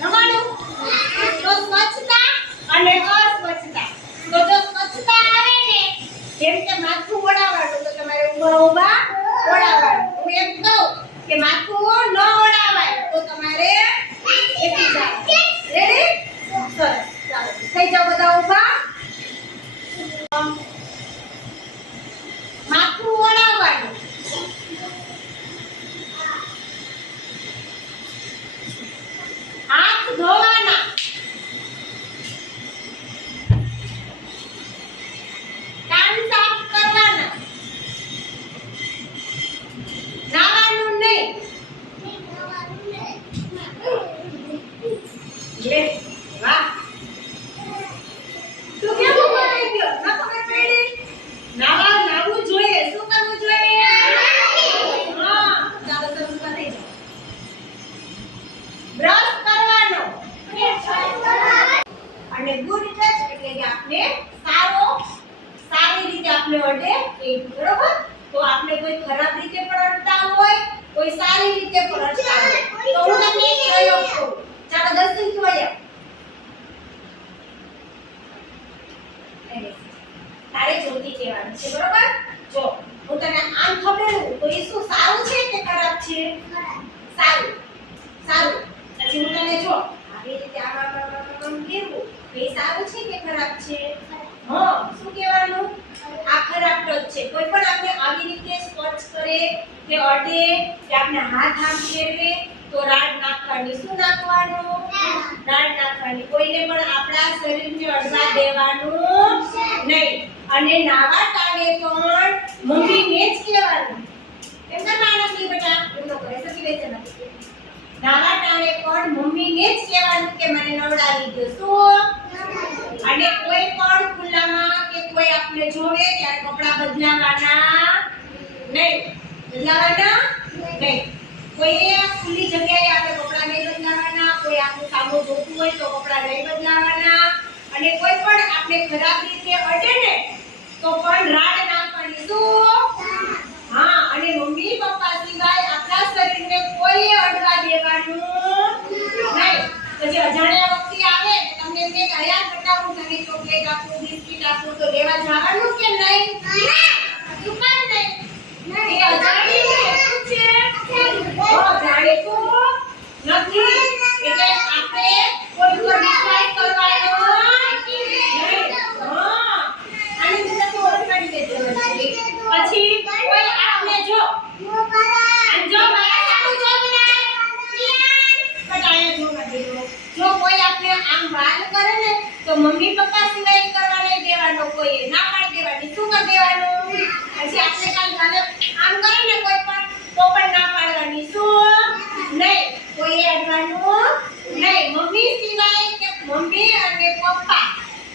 નવાણું. જો સ્વચ્છતા અને અસ્વચ્છતા. તો જો સ્વચ્છતા આવે ને જેમ કે માથું ઓળાવવાનું તો તમારે ઊભા ઓળાવવાનું. હું એમ કહું કે માથું ન ઓળાવાય તો તમારે બેસી જાવ. રેડી? સરસ. ચાલો થઈ જાવ બધા ઊભા. માથું ઓળાવવાનું. હાથ ધોવાના. કાન સાફ કરવાના. નાવાનું નહીં. લે વાહ. તું કેવું બોલાઈ ગયો? ના ખબર પડી? નાવું જોઈએ. શું કરવું જોઈએ? હા, ચાલો શરૂ કરી દો. બ્રશ કરવાનો અને ગુડ ટચ એટલે કે આપણે સારી રીતે આપણે અડે એ, બરોબર? તો આપણે કોઈ ખરાબ રીતે પણ અડતા હોય, કોઈ સારી રીતે પણ અડતા હોય. તો હું તમને એક પ્રયોગ કરું. ચાલો દર્શન જોયા. તારે જોતી કહેવાનું છે, બરોબર? જો હું તને આમ ખબરેલું તો એ શું સારું છે કે ખરાબ છે? સારું. પછી હું તને જો આવી રીતે આમ કેવું એ સારું છે કે ખરાબ છે? હા, શું કહેવાનું? આ ખરાબ ટચ છે. કોઈ પણ આપણે આવી રીતે સ્પર્શ કરે કે અડે કે આપણે હાથ આમ ફેરવે તો રાડ નાખવાની. શું નાખવાનું? રાડ નાખવાની. કોઈને પણ આપણા શરીરને અડવા દેવાનું નહીં. અને નાવા ટાણે પણ મમ્મીને જ કહેવાનું. એમ ના માણસની બેટા એમ ન કરે. સકી બેસે નથી. નાવા ટાણે પણ મમ્મીને જ કહેવાનું કે મને નવડાવી દો. શું? અને કોઈ પણ ખુલ્લામાં કે કોઈ આપણે જોવે ત્યારે કપડા બદલાવાના નહીં. કોઈ ખુલ્લી જગ્યાએ આપણે કપડા નહીં બદલાવાના. કોઈ આપણું સામું જોતું હોય તો કપડા નહીં બદલાવાના. અને કોઈ પણ આપણે ખરાબ રીતે અડે ને તો પણ રાડ નાખવાની. શું? હા, અને મમ્મી પપ્પા સિવાય આપણા શરીરને કોઈ અડવા દેવાનું નહીં. પછી અજાણ્યા વ્યક્તિ આવે ને તમને એમ કે આયા બેટા હું તને ચોકલેટ આપું, બિસ્કિટ આપું તો લેવા જવાનું કે નહીં? શું કામ નહીં? એ અજાણી છે. શું છે? જાણીતું નથી. એટલે આપણે કોઈ પર વિશ્વાસ કરવાનો નહીં. હા, આની અંદર તો ઓળખાડી દેજો. પછી કોઈ આપણે જો મારા સામું જો જો કોઈ આપણે આમ વાલ કરે ને તો મમ્મી પપ્પા સિવાય કરવા નહીં દેવાનો. કોઈએ ના પાડી દેવાની. શું કરી દેવાનું? પછી આપણે કાલ ગાલે આમ કરે ને કોઈ પણ તો પણ ના પાડવાની. શું? નહીં. કોઈએ અડવાનું નહીં. મમ્મી સિવાય કે મમ્મી અને પપ્પા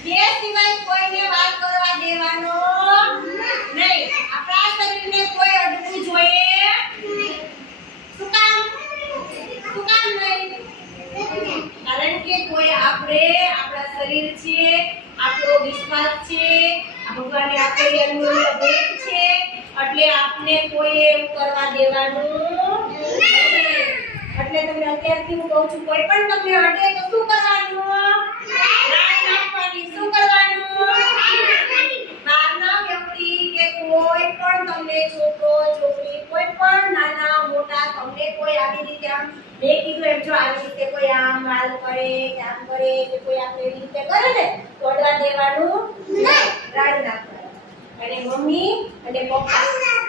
બે સિવાય કોઈને વાલ કરવા દેવાનો નહીં. આપણા શરીરને કોઈ અડવું જોઈએ. શું કામ નહીં? કારણ કે કોઈ આપણા શરીર છે, આપણો વિશ્વાસ છે, ભગવાને આપેલી અમૂલ્ય ભેટ છે, એટલે આપને કોઈ એવું કરવા દેવાનું નથી. એટલે તમને અત્યારથી હું કહું છું કોઈ પણ તમને અડે તો શું કરવાનું? રાડ નાખવાની. શું કરવાનું? બહારના વ્યક્તિ કે કોઈ પણ તમને છોકરો છોકરી કોઈ પણ નાના મોટા તમને કોઈ આવી રીતે આમ મેં કીધું એમ જો આવી રીતે કોઈ આમ વાલ કરે કે આમ કરે કે કોઈ આપણે એવી રીતે કરે ને તો અડવા દેવાનું નહીં. રાડ નાખવાનું. અને મમ્મી અને પપ્પા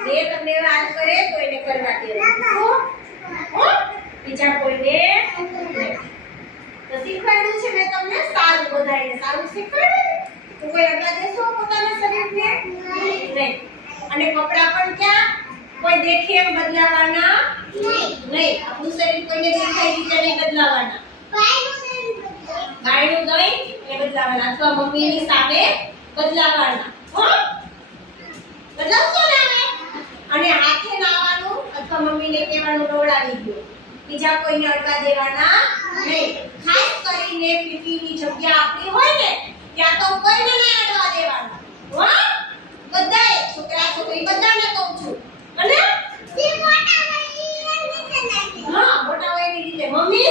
જે તમને વાલ કરે તો એને કરવા દેવાનું. બીજા કોઈને નહીં. તો શીખવાડ્યું છે મેં તમને સારું. બધાને સારું શીખવાડ્યું. તો કોઈ અડવા દેશો પોતાના શરીરને નહીં. અને કપડા પણ ક્યાં કોઈ દેખે એમ બદલાવાના નહીં. આપણું શરીર કોઈને દેખાય રીતે નહીં બદલાવાના. ગાયનું દહીં એ બદલાવાના અથવા મમ્મીની સામે બદલાવાના. બદલાવશો ને હવે? અને હાથે નાવાનું અથવા મમ્મીને કહેવાનું નવડાવી દો. બીજા કોઈને અડવા દેવાના નહીં. ખાસ કરીને પીપીની જગ્યા આપણી હોય ને ત્યાં તો કોઈને ના અડવા દેવાના. બધાએ છોકરા છોકરી બધાને કહું છું. અને મોટા હોય એની રીતે મમ્મી